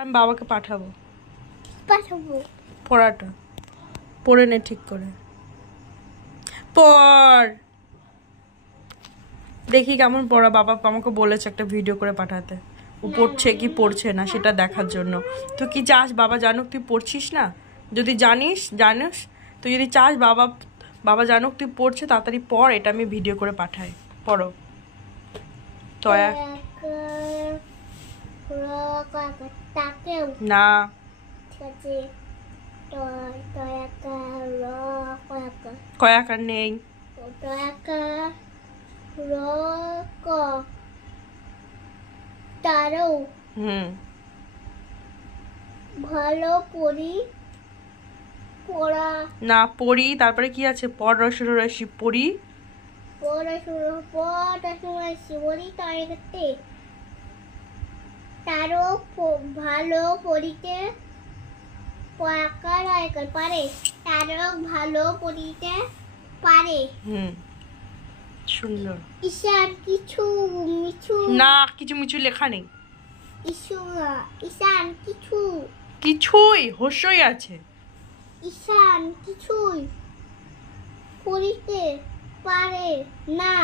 আমি বাবাকে পাঠাবো পড়াটা পড়ে নে ঠিক করে পড় দেখি কেমন পড়া। বাবা আমাকে বলেছে একটা ভিডিও করে পাঠাতে, ও পড়ছে কি পড়ছে না সেটা দেখার জন্য। তো কি চাস বাবা জানুক তুই পড়ছিস না? যদি জানিস তুই যদি চাস বাবা জানুক তুই পড়ছে, তাড়াতাড়ি পড়, এটা আমি ভিডিও করে পাঠাই। পড়ো। তয়া না কয়াকার নেই। ভালো পড়ি পড়া না পড়ি, তারপরে কি আছে? পড় রসুর রসি পড়ি তারও ভালো পড়িতে পারে, তারও ভালো পড়িতে পারে। সুন্দর। ঈশান কিছু মিছু না, কিছু মিছু লেখা নেই। ঈশান কিছুই হর্ষই আছে। ঈশান কিছুই পড়িতে পারে না।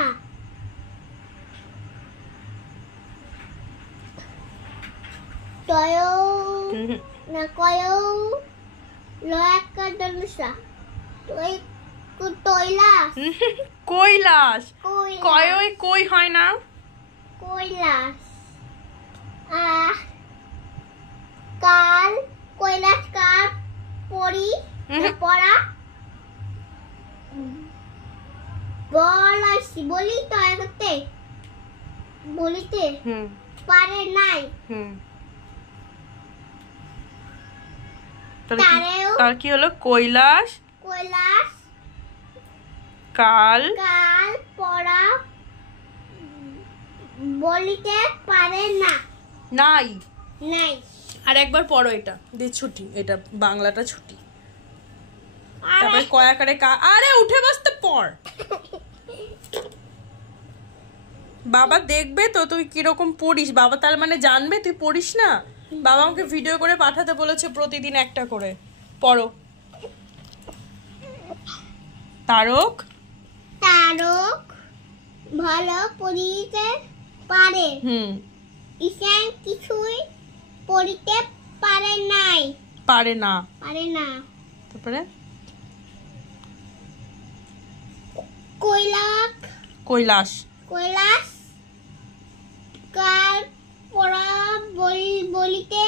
কৈলাস কই হয় না। কৈলাস কাল কৈলাস কাল পড়া বলিতে পারে নাই। তার কি হলো? কৈলাস কাল পড়া বলিতে পারে না। নাই। আর একবার পড়ো এটা দিয়ে ছুটি, এটা বাংলাটা ছুটি। তারপরে কয়াকারে আরে উঠে বসতে পড়। বাবা দেখবে তো তুই কিরকম পড়িস, বাবা তার মানে জানবে তুই পড়িস না। বাবা আমাকে ভিডিও করে পাঠাতে বলেছে প্রতিদিন একটা করে। পড়ো। তারক ভালো পড়িতে পারে। ঈশান কিছুই পড়িতে পারে না। তারপরে কৈলাস কাল পড়া বলিতে